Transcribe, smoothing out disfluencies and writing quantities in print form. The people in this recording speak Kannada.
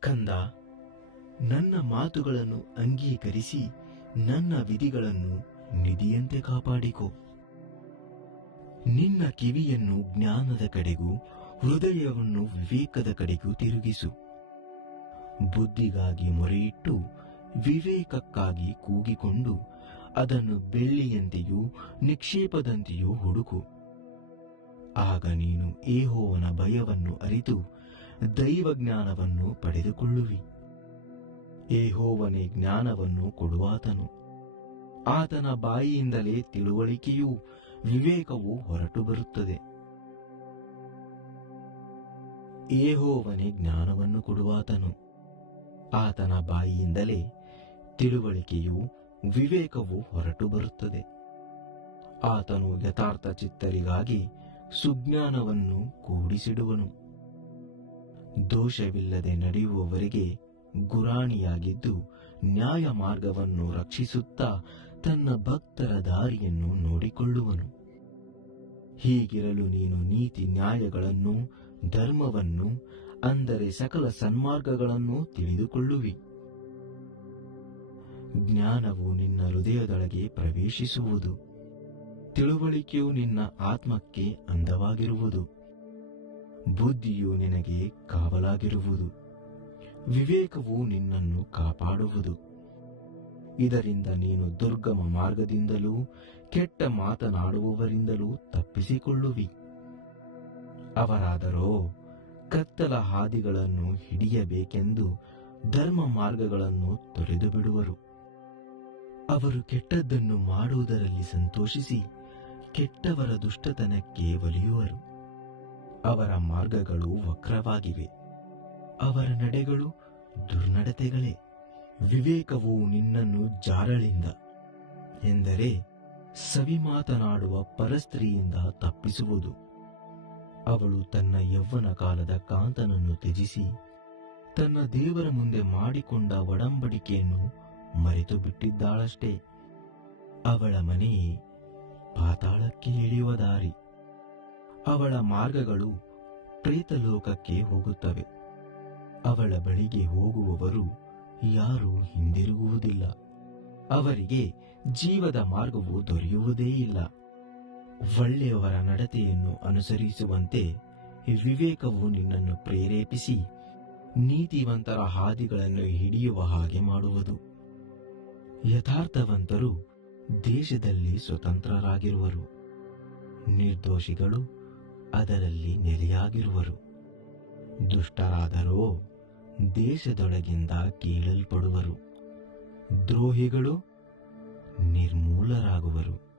ಕಂದ, ನನ್ನ ಮಾತುಗಳನ್ನು ಅಂಗೀಕರಿಸಿ ನನ್ನ ವಿಧಿಗಳನ್ನು ನಿಧಿಯಂತೆ ಕಾಪಾಡಿಕೊ. ನಿನ್ನ ಕಿವಿಯನ್ನು ಜ್ಞಾನದ ಕಡೆಗೂ ಹೃದಯವನ್ನು ವಿವೇಕದ ಕಡೆಗೂ ತಿರುಗಿಸು. ಬುದ್ಧಿಗಾಗಿ ಮೊರೆಯಿಟ್ಟು ವಿವೇಕಕ್ಕಾಗಿ ಕೂಗಿಕೊಂಡು ಅದನ್ನು ಬೆಳ್ಳಿಯಂತೆಯೂ ನಿಕ್ಷೇಪದಂತೆಯೂ ಹುಡುಕು. ಆಗ ನೀನು ಯೆಹೋವನ ಭಯವನ್ನು ಅರಿತು ದೈವಜ್ಞಾನವನ್ನು ಪಡೆದುಕೊಳ್ಳುವಿ. ಯೆಹೋವನೇ ಜ್ಞಾನವನ್ನು ಕೊಡುವಾತನು. ಆತನ ಬಾಯಿಯಿಂದಲೇ ತಿಳುವಳಿಕೆಯೂ ವಿವೇಕವೂ ಹೊರಟು ಬರುತ್ತದೆ. ಯೆಹೋವನೇ ಜ್ಞಾನವನ್ನು ಕೊಡುವಾತನು. ಆತನ ಬಾಯಿಯಿಂದಲೇ ತಿಳುವಳಿಕೆಯೂ ವಿವೇಕವೂ ಹೊರಟು ಬರುತ್ತದೆ. ಆತನು ಯಥಾರ್ಥ ಚಿತ್ತರಿಗಾಗಿ ಸುಜ್ಞಾನವನ್ನು ಕೂಡಿಸಿಡುವನು. ದೋಷವಿಲ್ಲದೆ ನಡೆಯುವವರಿಗೆ ಗುರಾಣಿಯಾಗಿದ್ದು ನ್ಯಾಯ ಮಾರ್ಗವನ್ನು ರಕ್ಷಿಸುತ್ತಾ ತನ್ನ ಭಕ್ತರ ದಾರಿಯನ್ನು ನೋಡಿಕೊಳ್ಳುವನು. ಹೀಗಿರಲು ನೀನು ನೀತಿ ನ್ಯಾಯಗಳನ್ನು, ಧರ್ಮವನ್ನು, ಅಂದರೆ ಸಕಲ ಸನ್ಮಾರ್ಗಗಳನ್ನು ತಿಳಿದುಕೊಳ್ಳುವಿ. ಜ್ಞಾನವು ನಿನ್ನ ಹೃದಯದೊಳಗೆ ಪ್ರವೇಶಿಸುವುದು. ತಿಳುವಳಿಕೆಯು ನಿನ್ನ ಆತ್ಮಕ್ಕೆ ಅಂದವಾಗಿರುವುದು. ಬುದ್ಧಿಯು ನಿನಗೆ ಕಾವಲಾಗಿರುವುದು. ವಿವೇಕವು ನಿನ್ನನ್ನು ಕಾಪಾಡುವುದು. ಇದರಿಂದ ನೀನು ದುರ್ಗಮ ಮಾರ್ಗದಿಂದಲೂ ಕೆಟ್ಟ ಮಾತನಾಡುವವರಿಂದಲೂ ತಪ್ಪಿಸಿಕೊಳ್ಳುವಿ. ಅವರಾದರೋ ಕತ್ತಲ ಹಾದಿಗಳನ್ನು ಹಿಡಿಯಬೇಕೆಂದು ಧರ್ಮ ಮಾರ್ಗಗಳನ್ನು ತೊರೆದು ಬಿಡುವರು. ಅವರು ಕೆಟ್ಟದ್ದನ್ನು ಮಾಡುವುದರಲ್ಲಿ ಸಂತೋಷಿಸಿ ಕೆಟ್ಟವರ ದುಷ್ಟತನಕ್ಕೆ ಒಲಿಯುವರು. ಅವರ ಮಾರ್ಗಗಳು ವಕ್ರವಾಗಿವೆ, ಅವರ ನಡೆಗಳು ದುರ್ನಡತೆಗಳೇ. ವಿವೇಕವು ನಿನ್ನನ್ನು ಜಾರಳಿಂದ, ಎಂದರೆ ಸವಿ ಮಾತನಾಡುವ ಪರಸ್ತ್ರೀಯಿಂದ ತಪ್ಪಿಸುವುದು. ಅವಳು ತನ್ನ ಯೌವನ ಕಾಲದ ಕಾಂತನನ್ನು ತ್ಯಜಿಸಿ ತನ್ನ ದೇವರ ಮುಂದೆ ಮಾಡಿಕೊಂಡ ಒಡಂಬಡಿಕೆಯನ್ನು ಮರೆತು ಬಿಟ್ಟಿದ್ದಾಳಷ್ಟೇ. ಅವಳ ಮನೆಯೇ ಪಾತಾಳಕ್ಕೆ ಇಳಿಯುವ ದಾರಿ. ಅವಳ ಮಾರ್ಗಗಳು ಪ್ರೇತಲೋಕಕ್ಕೆ ಹೋಗುತ್ತವೆ. ಅವಳ ಬಳಿಗೆ ಹೋಗುವವರು ಯಾರೂ ಹಿಂದಿರುಗುವುದಿಲ್ಲ. ಅವರಿಗೆ ಜೀವದ ಮಾರ್ಗವು ದೊರೆಯುವುದೇ ಇಲ್ಲ. ಒಳ್ಳೆಯವರ ನಡತೆಯನ್ನು ಅನುಸರಿಸುವಂತೆ ವಿವೇಕವು ನಿನ್ನನ್ನು ಪ್ರೇರೇಪಿಸಿ ನೀತಿವಂತರ ಹಾದಿಗಳನ್ನು ಹಿಡಿಯುವ ಹಾಗೆ ಮಾಡುವುದು. ಯಥಾರ್ಥವಂತರು ದೇಶದಲ್ಲಿ ಸ್ವತಂತ್ರರಾಗಿರುವರು, ನಿರ್ದೋಷಿಗಳು ಅದರಲ್ಲಿ ನೆಲೆಯಾಗಿರುವರು. ದುಷ್ಟರಾದರೋ ದೇಶದೊಳಗಿಂದ ಕೀಳಲ್ಪಡುವರು, ದ್ರೋಹಿಗಳು ನಿರ್ಮೂಲರಾಗುವರು.